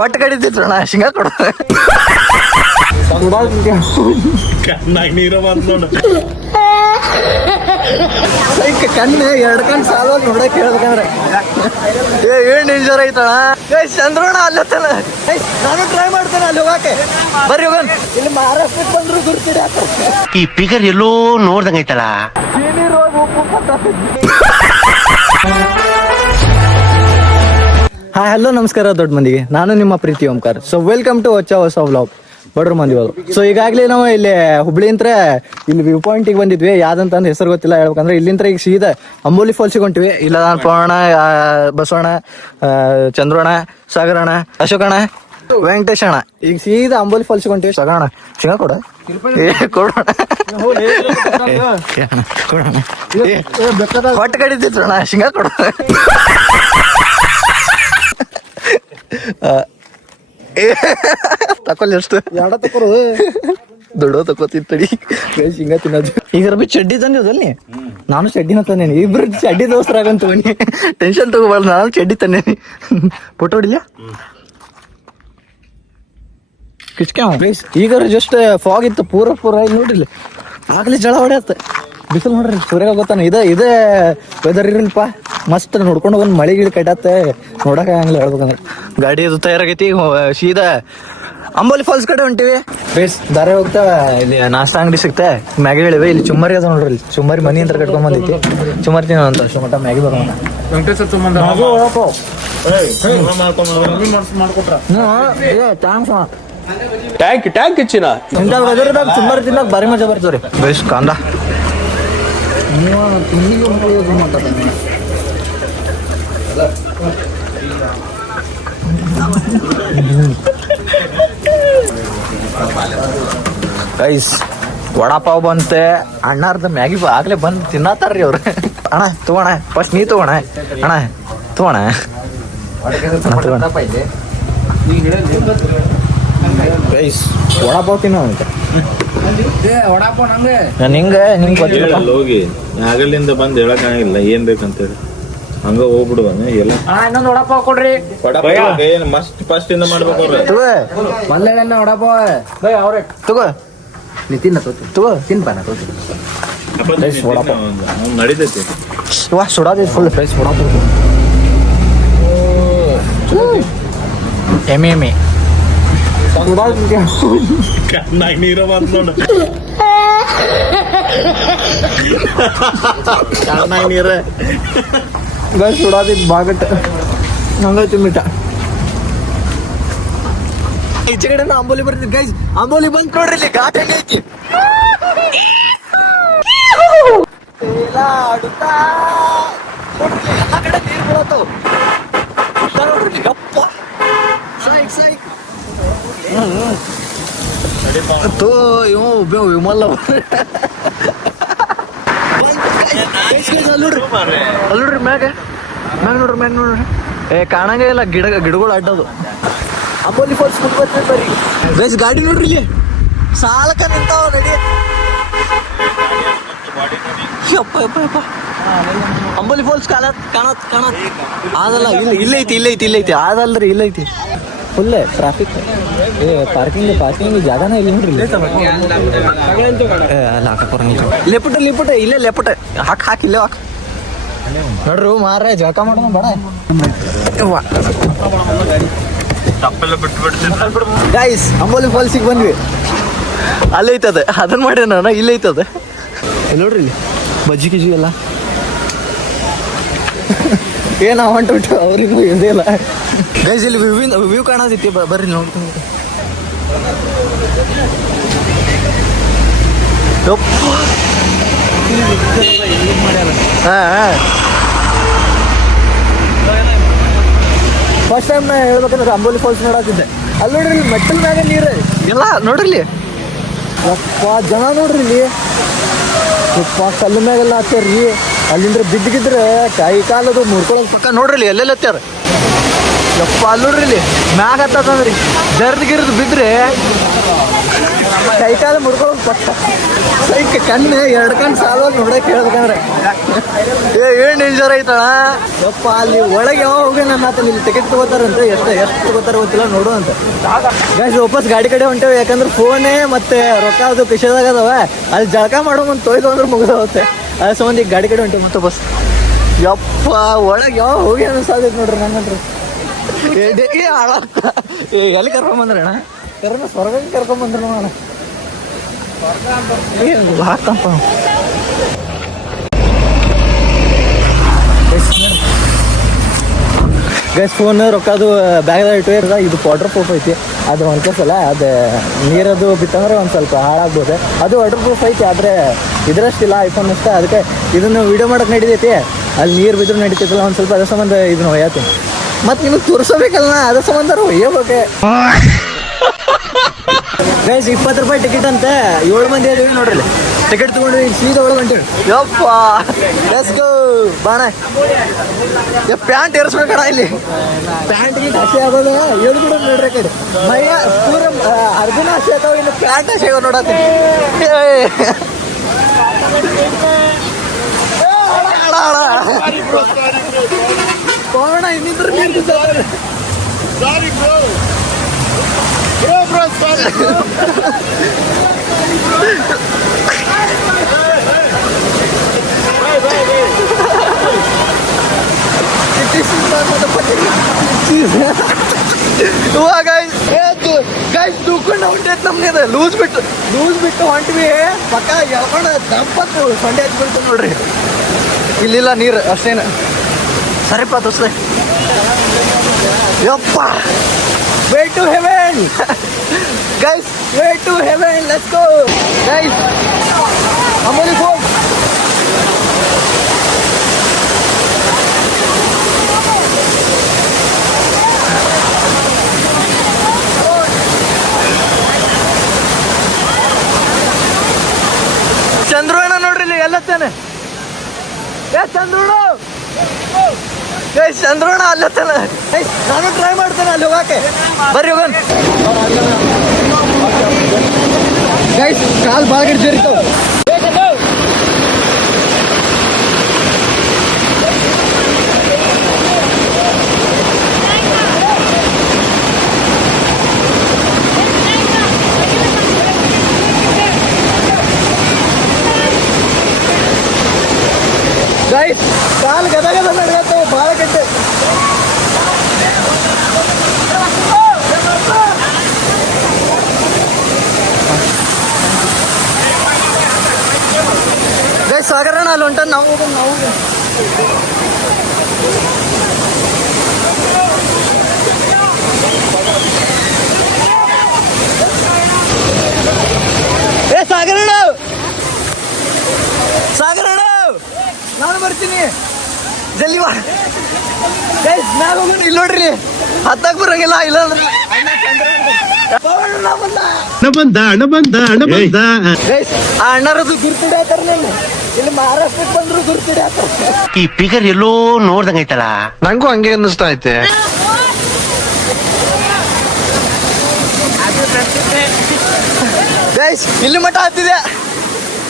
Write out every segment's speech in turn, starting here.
ಹೊಟ್ಟೆ ಕಡಿತಿತ್ತು ಶೇಂಗಾ ಕೊಡ ಕಣ್ಣಾಗ ನೀರ ಬಂದ್ ನೋಡು. ಕಣ್ಣು ಎರಡು ಕಣ್ಣು ಸಾಲ ನೋಡಕ್ ಹೇಳ್ಬೇಕಂದ್ರೆ ಏನ್ ಡೇಂಜರ್ ಐತಣ. ಚಂದ್ರೋಣ ಅಲ್ಲತ್ತನ ನಾನು ಟ್ರೈ ಮಾಡ್ತೇನೆ ಅಲ್ಲಿ ಹೋಗಕ್ಕೆ. ಬರ್ರಿ ಹೋಗನ್. ಇಲ್ಲಿ ಮಹಾರಾಷ್ಟ್ರಕ್ಕೆ ಬಂದ್ರು ಗುರ್ತಿಡಿ ಹಾಕ. ಈ ಫಿಗರ್ ಎಲ್ಲೋ ನೋಡ್ದಂಗೈತಲ್ಲ. ಹಾಯ್ ಹಲೋ ನಮಸ್ಕಾರ ದೊಡ್ಡ ಮಂದಿಗೆ, ನಾನು ನಿಮ್ಮ ಪ್ರೀತಿ ಓಂಕಾರ. ಸೊ ವೆಲ್ಕಮ್ ಟು ಹೊಸ ವ್ಲಾಗ್ ಬಡ್ರ ಮಂದಿ ಅವರು. ಸೊ ಈಗಾಗಲೇ ನಾವು ಇಲ್ಲಿ ಹುಬ್ಳಿಂತ್ರ ಇಲ್ಲಿ ವ್ಯೂ ಪಾಯಿಂಟಿಗೆ ಬಂದಿದ್ವಿ. ಯಾವ್ದಂತ ಹೆಸರು ಗೊತ್ತಿಲ್ಲ ಹೇಳ್ಬೇಕಂದ್ರೆ. ಇಲ್ಲಿಂತ್ರ ಈಗ ಸೀದಾ ಅಂಬೋಲಿ ಫಾಲ್ಸಿಗೆ ಹೊಂಟಿವಿ. ಇಲ್ಲ ನಾನು ಪವಣ, ಬಸವಣ್ಣ, ಚಂದ್ರಣ್ಣ, ಸಾಗರಣ್ಣ, ಅಶೋಕಣ್ಣ, ವೆಂಕಟೇಶ್ ಅಣ್ಣ ಈಗ ಸೀದಾ ಅಂಬೋಲಿ ಫಾಲ್ಸಿಗೆ ಹೊಂಟಿವಿ. ಸಾಗಣ ಶಿಂಗ ಕೊಡ ಕೊಡೋಣ ಹೊಟ್ಟೆ ಕಡಿತಿತ್ತು ಅಣ್ಣ ಶಿಂಗ ಕೊಡ. ತಕೊಲ್ಲಿ ಎಷ್ಟು ಎರಡ ತಕೋದು ದೊಡ್ಡ ತಕೋತಿತ್ತಡಿ ಶೇಂಗಾ ತಿನ್ನೋದು. ಈಗ ಬಿ ಚಡ್ಡಿ ತಂದಿದ್ದಲ್ಲಿ ನಾನು ಚಡ್ಡಿನ ತಂದೇನಿ. ಇಬ್ರು ಚಡ್ಡಿ ದೋಸ್ತರಾಗಂತ ಟೆನ್ಷನ್ ತಗೋಬಾರ್ದು. ನಾನು ಚಡ್ಡಿ ತಂದೇನಿ. ಫೋಟೋ ಹೊಡಿಲ್ಲ ಕಿಚ್ಕ. ಈಗ ಜಸ್ಟ್ ಫಾಗ್ ಇತ್ತು ಪೂರ ಇಲ್ಲಿ ನೋಡ್ರಿ. ಆಗ್ಲಿ ಜಳ ಹೊಡ್ಯತ್ತ ಬಿಸಿಲು ನೋಡ್ರಿ. ಸೂರ್ಯಾಗ ಗೊತ್ತಾನ ಇದೇ ವೆದರ್ ಇರಲ್ಪ ಮಸ್ತ್ ನೋಡ್ಕೊಂಡು ಹೋಗಿ ಮಳೆ ಗಿಳಿ ಕಟ್ಟತ್ತೆ. ನೋಡಕ್ ಆಗಂಗಿಲ್ಲ ಹೇಳ್ಬೇಕಂದ್ರೆ. ಗಾಡಿ ಅದು ತಯಾರಾಗೈತಿ. ಸೀದಾ ಅಂಬೋಲಿ ಫಾಲ್ಸ್ ಕಡೆ ಹೊಂಟಿವಿ. ಬೇಸ್ ದಾರೆ ಹೋಗ್ತಾ ಇಲ್ಲಿ ನಾಷ್ಟಾ ಅಂಗಡಿ ಸಿಗ್ತೆ. ಮ್ಯಾಗಿ ಹೇಳಿವೆ. ಇಲ್ಲಿ ಚುಮ್ಮರಿ ಅದ ನೋಡ್ರಿ. ಇಲ್ಲಿ ಚುಮ್ಮರಿ ಮನಿ ಅಂತ ಕಟ್ಕೊಂಡ್ ಬಂದೈತಿ. ಚುಮ್ಮರಿ ತಿನ್ನೋ ಅಂತ ಸುಮಟ ಮ್ಯಾಗಿ ಬರೋಣ. ಟ್ಯಾಂಕ್ ಹೆಚ್ಚಿನ ಇಂಥ ವೆದರ್ದಾಗ ಚುಮ್ಮರಿ ತಿನ್ನಕ್ ಭಾರಿ ಮಜಾ ಬರ್ತವ್ರಿ. ಬೇಸ್ ಕಾಂದ ಗೈಸ್ ವಡಾಪಾವ್ ಬಂತೆ. ಅಣ್ಣಾರ್ದ ಮ್ಯಾಗಿ ಆಗ್ಲೇ ಬಂದು ತಿನ್ನತ್ತಾರ್ರಿ ಅವ್ರು. ಅಣ್ಣ ತಗೋಣ ಫಸ್ಟ್ ನೀ ತಗೋಣ. ಅಣ್ಣ ತಗೋಣ ಗೈಸ್ ವಡಾಪಾವ್ ತಿನ್ನೋ ಅಂತ ನಿಂಗೆ ಗೊತ್ತಿಲ್ಲ. ಹೋಗಿ ಆಗಲಿಂದ ಬಂದ್ ಹೇಳಕ್ ಆಗಿಲ್ಲ ಏನ್ ಬೇಕಂತೇಳಿ ಹಂಗ ಹೋಗ್ಬಿಡುವ. ಇನ್ನೊಂದು ವಡಾಪಾವ್ ಕೊಡ್ರಿ. ಏನ್ ಮಸ್ಟ್ ಫಸ್ಟ್ ಇಂದ ಮಾಡ್ಬೇಕು. ವಡಾಪಾವ್ ತಗೋ ನೀ ತಿನ್ನ ತಗೋ ತಿನ್ಪಾನ ನಡೀತೈತಿ. ವಾ ಸುಡಾದಿ ಫುಲ್ ಫ್ರೆಶ್ ವಡಾಪಾವ್. ಎಮ್ಮೆ ಕಣ್ಣಾಗ ನೀರ ಬಂದ್ ನೋಡು. ಕಣ್ಣಾಗ ನೀರ ಗೈಸ್ ಸುಡಾದಿದ್ ಬಾಗಟ್ ಹಂಗೈತಿ ಮಿಟ. ಈಚೆ ಕಡೆ ಅಂಬೋಲಿ ಬರ್ತಿದ್ ಗೈಸ್. ಅಂಬೋಲಿ ಬಂದ್ ನೋಡ್ರಿ. ಇಲ್ಲಿ ಘಾಟ್ ಹೆಂಗೈತಿ. ಎಲ್ಲ ಕಡೆ ನೀರ್ ಬೀಳತ್ತವು ನೋಡ್ರಿ. ಗಪ್ಪ ಸೈಕ್ ವಿಮಲ್ ಅಲ್ಲ್ರಿ ಮ್ಯಾಗ ನೋಡ್ರಿ. ಕಾಣಂಗ ಇಲ್ಲ ಗಿಡಗಳು ಅಡ್ಡದು. ಅಂಬೋಲಿ ಫಾಲ್ಸ್ ಮುಂದೆ ಬರ್ರಿ. ಬೇಸ್ ಗಾಡಿ ನೋಡ್ರಿ ಇಲ್ಲಿ ಸಾಲಕ ನಿಂತಾವ ನಡಿ. ಅಂಬೋಲಿ ಫಾಲ್ಸ್ ಕಾಣತ್ ಅದಲ್ಲ. ಇಲ್ಲೈತಿ ಅದಲ್ರಿ. ಇಲ್ಲೈತಿ ಫುಲ್ ಟ್ರಾಫಿಕ್. ಪಾರ್ಕಿಂಗ್ ಜಾಗನ ಇಲ್ಲ ನೋಡ್ರಿ. ಲೆಪುಟ ಇಲ್ಲೇ ಲೆಪುಟ ಹಾಕ್ ಇಲ್ಲೇ ಹಾಕ್ ನೋಡ್ರಿ. ಮಾರ ಜಳಕ ಮಾಡೋಣ ಬೇಡ. ಗೈಸ್ ಅಂಬೋಲಿ ಫಾಲ್ಸಿಗೆ ಬಂದ್ವಿ. ಅಲ್ಲೈತದ ಅದನ್ನ ಮಾಡಿ ನಾನು ಇಲ್ಲೈತದ ನೋಡ್ರಿ. ಇಲ್ಲಿ ಬಜ್ಜಿ ಗಿಜಿ ಎಲ್ಲ ಏನ ಹೊಂಟು ಅವ್ರಿಗೂ ಇದೇ ಇಲ್ಲ. ಗೈಸ್ ಇಲ್ಲಿ ವ್ಯೂ ಕಾಣೋದಿತ್ತು. ಬರ್ರಿ ನೋಡ್ತೀನಿ. ಫಸ್ಟ್ ಟೈಮ್ ನಾ ಹೇಳ್ಬೇಕಂದ್ರೆ ಅಂಬೋಲಿ ಫಾಲ್ಸ್ ನೋಡತ್ತಿದ್ದೆ. ಅಲ್ಲಿ ನೋಡ್ರಿ ಮೆಟ್ಟಲ್ ಮ್ಯಾಗ ನೀರು ಎಲ್ಲ ನೋಡ್ರಿ. ಯಪ್ಪ ಜನ ನೋಡ್ರಿ ಇಲ್ಲಿ. ಯಪ್ಪ ಕಲ್ಲು ಮ್ಯಾಗೆಲ್ಲ ಹತ್ತಾರ್ರಿ. ಅಲ್ಲಿಂದ್ರ ಬಿದ್ದಿದ್ರೆ ಕೈ ಕಾಲದು ಮುರ್ಕೊಳಕ್ ಪಕ್ಕ ನೋಡ್ರಿ. ಎಲ್ಲೆಲ್ಲ ಹತ್ತಾರ ಯಪ್ಪ. ಅಲ್ಲಿ ನೋಡ್ರಿ ಇಲ್ಲಿ ಮ್ಯಾಗ ಹತ್ತಂದ್ರಿ ಜರ್ದ್ ಗಿರ್ದ್ ಬಿದ್ರೆ ಕೈಕಾಲು ಮುಡ್ಕೊಳ್ಳೋದು ಪಕ್ಕ ಕಣ್ಣು 2 ಕಣ್ಣು ಸಾಲ ನೋಡಕ್ ಹೇಳ್ಬೇಕಂದ್ರೆ ಏನ್ ಡೇಂಜರ್ ಐತಣ ಯಪ್ಪ. ಅಲ್ಲಿ ಒಳಗೆ ಯಾವ ಹೋಗಿ ನನ್ನ ಮಾತಲ್ಲಿ ಇಲ್ಲಿ ಟಿಕೆಟ್ ತಗೋತಾರಂತೆ. ಎಷ್ಟು ತಗೋತಾರ ಗೊತ್ತಿಲ್ಲ, ನೋಡು ಅಂತ ಗೈಸ್. ವಾಪಸ್ ಗಾಡಿ ಕಡೆ ಹೊಂಟೇವೆ, ಯಾಕಂದ್ರೆ ಫೋನೇ ಮತ್ತೆ ರೊಕ್ಕ ಅದು ಕಿಶೆದಾಗ ಅದಾವ. ಅಲ್ಲಿ ಜಳಕ ಮಾಡೋ ಮುಂದೆ ತೊಯ್ದು ಅಂದ್ರೆ ಮುಗಿದೋಗುತ್ತೆ. ಅದ್ರ ಸಂಬಂಧ ಈಗ ಗಾಡಿ ಕಡೆ ಹೊಂಟೇವೆ ಮತ್ತೆ ಬಸ್. ಯಪ್ಪ ಒಳಗೆ ಯಾವ ಹೋಗಿ ಅನ್ಸಾದೈತೆ ನೋಡ್ರಿ ನನ್ನಂದ್ರೆ. ಎಲ್ಲಿ ಕರ್ಕೊಂಬಂದ್ರಿ ಅಣ್ಣ? ಸ್ವರ್ಗಕ್ಕೆ ಕರ್ಕೊಂಬಂದ್ರು ಅಣ್ಣ. ಹಾಕಂಪ ಗೈಸ್. ಫೋನ್ ರೊಕ್ಕದು ಬ್ಯಾಗ್ದಾಗ ಇಟ್ಟು ಇದು ವಾಟರ್ ಪ್ರೂಫ್ ಐತಿ. ಅದು ಒಂದ್ಸಲ ಅದು ನೀರದು ಬಿತ್ತಂದ್ರೆ ಒಂದು ಸ್ವಲ್ಪ ಹಾಳಾಗ್ಬೋದು. ಅದು ವಾಟರ್ ಪ್ರೂಫ್ ಐತಿ, ಆದರೆ ಇದರಷ್ಟಿಲ್ಲ ಐಫೋನ್ ಅಷ್ಟೇ. ಅದಕ್ಕೆ ಇದನ್ನು ವೀಡಿಯೋ ಮಾಡೋಕೆ ನಡೀತೈತಿ. ಅಲ್ಲಿ ನೀರು ಬಿದ್ದರೂ ನಡೀತೈತಿಲ್ಲ ಒಂದು ಸ್ವಲ್ಪ. ಅದ್ರ ಸಂಬಂಧ ಇದನ್ನ ಒಯ್ಯತ್ತೀನಿ. ಮತ್ತು ನಿಮಗೆ ತೋರಿಸೋಬೇಕಲ್ಲ, ಅದ್ರ ಸಂಬಂಧ ಒಯ್ಯಬೇಕೆ ಗೈಸ್. 20 ರೂಪಾಯಿ ಟಿಕೆಟ್ ಅಂತ 7 ಮಂದಿ ಅದೀವಿ ನೋಡ್ರಿ. ಟಿಕೆಟ್ ತಗೊಂಡು ಈಗ ಸೀದಾ ಒಳಗೆ ಹೊಂಟೇವಿ. ಯಪ್ಪ ಲೆಟ್ಸ್ ಗೋ ಬಾಣ. ಪ್ಯಾಂಟ್ ಏರಿಸ್ಬೇಕಣ ಇಲ್ಲಿ. ಪ್ಯಾಂಟ್ಗೆ ಹಸಿ ಆಗೋದು ಏನು ಕೂಡ ನೋಡ್ರಿ ಕಡೆ ಮೈಯ ಪೂರ ಅರ್ಧನ ಹಸಿ ಆತಾವ. ಇನ್ನು ಪ್ಯಾಂಟ್ ಹಸಿ ಆಗೋ ನೋಡತ್ತೀನಿ. ಹೋಗೋಣ ಇನ್ನಿದ್ರೆ ನೀರು ಗೈಸ್ ದೂಕೊಂಡು ಹೊಂಟೈತೆ ನಮ್ಗೆ. ಲೂಸ್ ಬಿಟ್ಟು ಹೊಂಟ್ವಿ. ಪಕ್ಕ ಎಳ್ಕೊಂಡು ದಪ್ಪತ್ತು ಸೊಂಡೆ ಹಚ್ಬಿಡ್ತು ನೋಡ್ರಿ. ಇಲ್ಲಿಲ್ಲ ನೀರು ಅಷ್ಟೇನು. ಸರಿಪ್ಪ ತೋರ್ಸ್ದೆ. ಯಪ್ಪ way to heaven guys, way to heaven, let's go guys. Amoli phone Chandranna ನೋಡ್ರಿ ಇಲ್ಲಿ ಎಲ್ಲತ್ತೇನೆ. ಚಂದ್ರಣ್ಣ ಗೈಸ್, ಚಂದ್ರಣ್ಣ ಅಲ್ಲತ್ತೇನೆ. ನಾನು ಟ್ರೈ ಮಾಡ್ತೇನೆ ಅಲ್ಲಿ ಹೋಗಕ್ಕೆ. ಬರ್ರಿ ಹೋಗೋಣ ಗೈಸ್. ಕಾಲ್ ಭಾಳ ಗಿಡ ಜರಿತಾವ. ಗೈಸ್ ಕಾಲ್ ಗದ ನಡೆಯತ್ತವ ಭಾಳ ಗಂಟೆ. ಗೈಸ್ ಸಾಗರಣ ಅಲ್ಲಿ ಹೊಂಟ. ನಾವು ಸಾಗರಣ ನಾನು ಬರ್ತೀನಿ ಜಲ್ದಿ ಬಾ ಗೈಸ್. ನಾವು ಹೋಗೋಣ. ಇಲ್ಲಿ ನೋಡ್ರಿ ಹತ್ತಕ್ಕೆ ಬರಂಗಿಲ್ಲ. ಇಲ್ಲ ಗೈಸ್ ಆ ಅಣ್ಣರದು ಗುರ್ತಿಡಿ ಆಯ್ತಾರ. ಇಲ್ಲಿ ಮಹಾರಾಷ್ಟ್ರಕ್ಕೆ ಬಂದ್ರು ಗುರ್ತಿಡಿ ಆಯ್ತಾರ. ಈ ಫಿಗರ್ ಎಲ್ಲೋ ನೋಡ್ದಂಗೈತಲ್ಲ. ನಂಗೂ ಹಂಗೆ ಅನ್ನಿಸ್ತಾ ಐತೆ. ಗೈಸ್ ಇಲ್ಲಿ ಮಠ ಹತ್ತಿದೆ.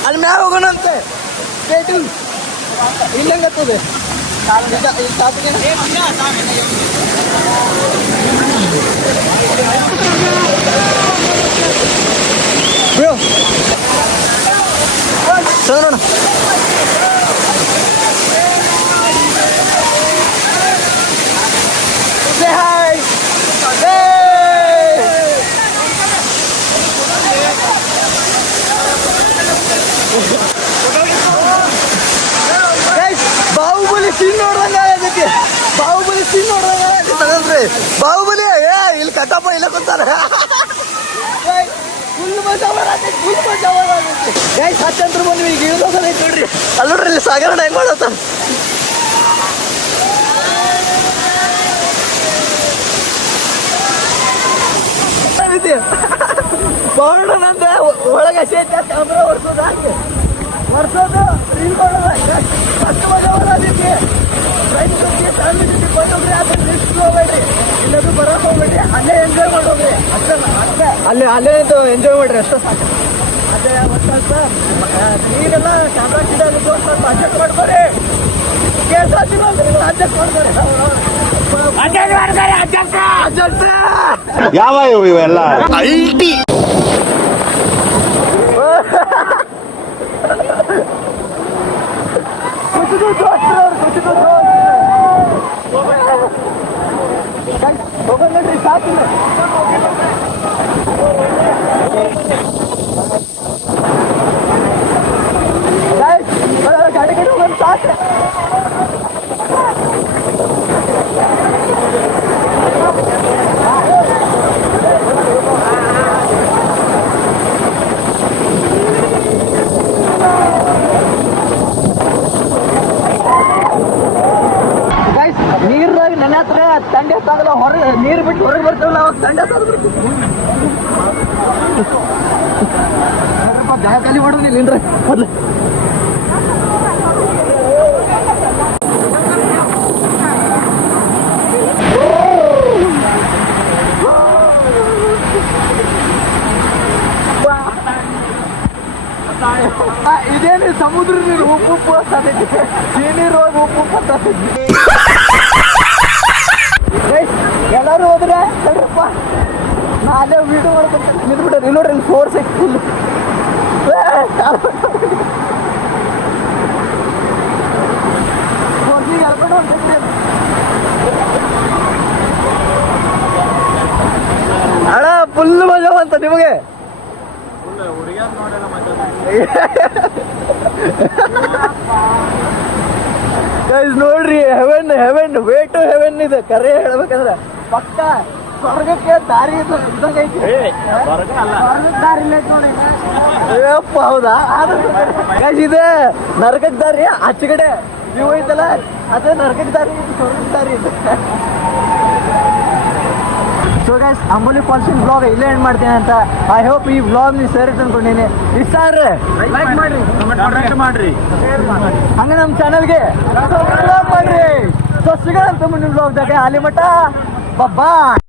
ಅಲ್ಲಿ ಮ್ಯಾಲ ಹೋಗೋಣಂತೆ. ಇಲ್ಲಂಗತ್ತದೆ ಚಂದ್ರಣ್ಣ. ಬಾಹುಬಲಿ ಸೀನ್ ನೋಡ್ದಂಗ ಆಗೈತಿ. ಬಾಹುಬಲಿ ಸೀನ್ ನೋಡ್ದಂಗ ಆಗೈತಿ. ಬಾಹುಬಲಿ ಇಲ್ಲಿ ಕಟ್ಟಪ್ಪ ಇಲ್ಲ ಕೂತಾರ. ಫುಲ್ ಮಜಾ ಬರತೈತಿ, ಫುಲ್ ಮಜಾ ಬರತೈತಿ. ಗೈಸ್ ಹತ್ತಂತ್ರ ಬಂದ್ವಿ. ಈಗ ಇಳಿದೋಗೈತಿ ನೋಡ್ರಿ. ಅಲ್ಲಿ ನೋಡ್ರಿ ಇಲ್ಲಿ ಸಾಗರಣ ಹೆಂಗ್ ಮಾಡತ್ತ. ಬಾಣನಂದ ಒಳಗೆ ಸೇತ ಕ್ಯಾಮ್ರಾ ಹೊಡ್ಸೋದು ರೀಲ್ ಮಾಡೋದು. ಅಷ್ಟು ಮಜಾ ಬರೋದಕ್ಕೆ ಫ್ರೆಂಡ್ಸ್ ಜೊತೆ ಫ್ಯಾಮಿಲಿ ಜೊತೆ ಬಂದೋಗ್ರಿ. ಅದನ್ನ ನೆಕ್ಸ್ಟ್ ಹೋಗ್ಬೇಡ್ರಿ, ಇಲ್ಲದು ಬರೋಕೆ ಹೋಗ್ಬೇಡ್ರಿ. ಅಲ್ಲೇ ಎಂಜಾಯ್ ಮಾಡೋಗ್ರಿ. ಅಷ್ಟೇ ಅಲ್ಲೇ ಎಂಜಾಯ್ ಮಾಡ್ರಿ ಅಷ್ಟೇ ಸಾಕು. ಅದೇ ಗೊತ್ತಾಗ್ತ ನೀರೆಲ್ಲ ಕ್ಯಾಮ್ರಾ ಗಿಡ ಸ್ವಲ್ಪ ಅಡ್ಜಸ್ಟ್ ಮಾಡ್ಕೊರಿ. ಅಡ್ಜಸ್ಟ್ ಮಾಡ್ತಾರೆ ಅಡ್ಜಸ್ಟ್ ಯಾವ ಇವೆಲ್ಲ ಹೋಗೋದ್ರಿ ಸಾಕಿಲ್ಲ. ಗಾಡಿ ಕಡೆ ಹೋಗೋದು ಸಾಕು. ನೀರಾಗಿ ನನ್ನ ಹತ್ರ ತಂಡೆ ಹತ್ತಾಗಲ್ಲ. ಹೊರಗೆ ನೀರು ಬಿಟ್ಟು ಹೊರಗೆ ಬರ್ತೇವಲ್ಲ ಅವಾಗ ತಂಡೆ ಹತ್ತಾಗ ಜಾಗ ಖಾಲಿ ಮಾಡೋದಿಲ್ಲ ಇಲ್ರಿ ಮೊದ್ಲು. ಇದೇನು ಸಮುದ್ರ ನೀರು ಉಪ್ಪು ಅಂತೈತಿ. ಈ ನೀರು ಹೋಗಿ ಉಪ್ಪು ಅಂತೈತಿ. ಎಲ್ಲರೂ ಹೋದ್ರೆ ಹೇಳ್ರಪ್ಪ, ನಾ ಅಲ್ಲೇ ವಿಡಿಯೋ ಮಾಡ್ಕೊಂಡು ನಿಂತ್ಬಿಟ್ರೆ ಇಲ್ಲಿ ನೋಡ್ರಿ, ಇಲ್ಲಿ ಫೋರ್ಸ್ ಐತಿ ಫುಲ್. ಫೋರ್ಸಿಗೆ ಎಳ್ಕೊಂಡು ಹೊಂಟೈತಿ. ಅಣ್ಣ ಫುಲ್ ಮಜಾ ಬಂತ ನಿಮಗೆ. ನೋಡ್ರಿ, ಹೆವೆನ್ ವೇ ಟು ಹೆವೆನ್ ಇದೆ. ಕರೆ ಹೇಳ್ಬೇಕಂದ್ರೆ ಪಕ್ಕ ಸ್ವರ್ಗಕ್ಕೆ ದಾರಿ ಇದ್ದಂಗೈತಿ. ದಾರಿ ಅಯ್ಯಪ್ಪ, ಹೌದಾ? ಇದೆ ನರಕಕ್ಕೆ ದಾರಿ. ಆಚೆ ಕಡೆ ನೀವು ಐತಲ್ಲ, ಅದೇ ನರಕಕ್ಕೆ ದಾರಿ, ಸ್ವರ್ಗಕ್ಕೆ ದಾರಿ ಇದೆ. ಸೊ ಗೈಸ್, ಅಂಬೋಲಿ ಫಾಲ್ಸಿನ ಬ್ಲಾಗ್ ಇಲ್ಲೇ ಎಂಡ್ ಮಾಡ್ತೀನಿ ಅಂತ. ಐ ಹೋಪ್ ಈ ಬ್ಲಾಗ್ ನೀವು ಸೇರಿ ಅನ್ಕೊಂಡಿನಿ. ಇಷ್ಟ ಆದ್ರೆ ಲೈಕ್ ಮಾಡ್ರಿ, ಹಂಗೆ ನಮ್ಮ ಚಾನಲ್ಗೆ ಮಾಡ್ರಿ. ಸೊ ಸಿಗೋಣಂತ ಮುಂದಿನ ಬ್ಲಾಗ್ದಾಗ. ಅಲ್ಲಿ ಮಟ್ಟ ಬಾಯ್.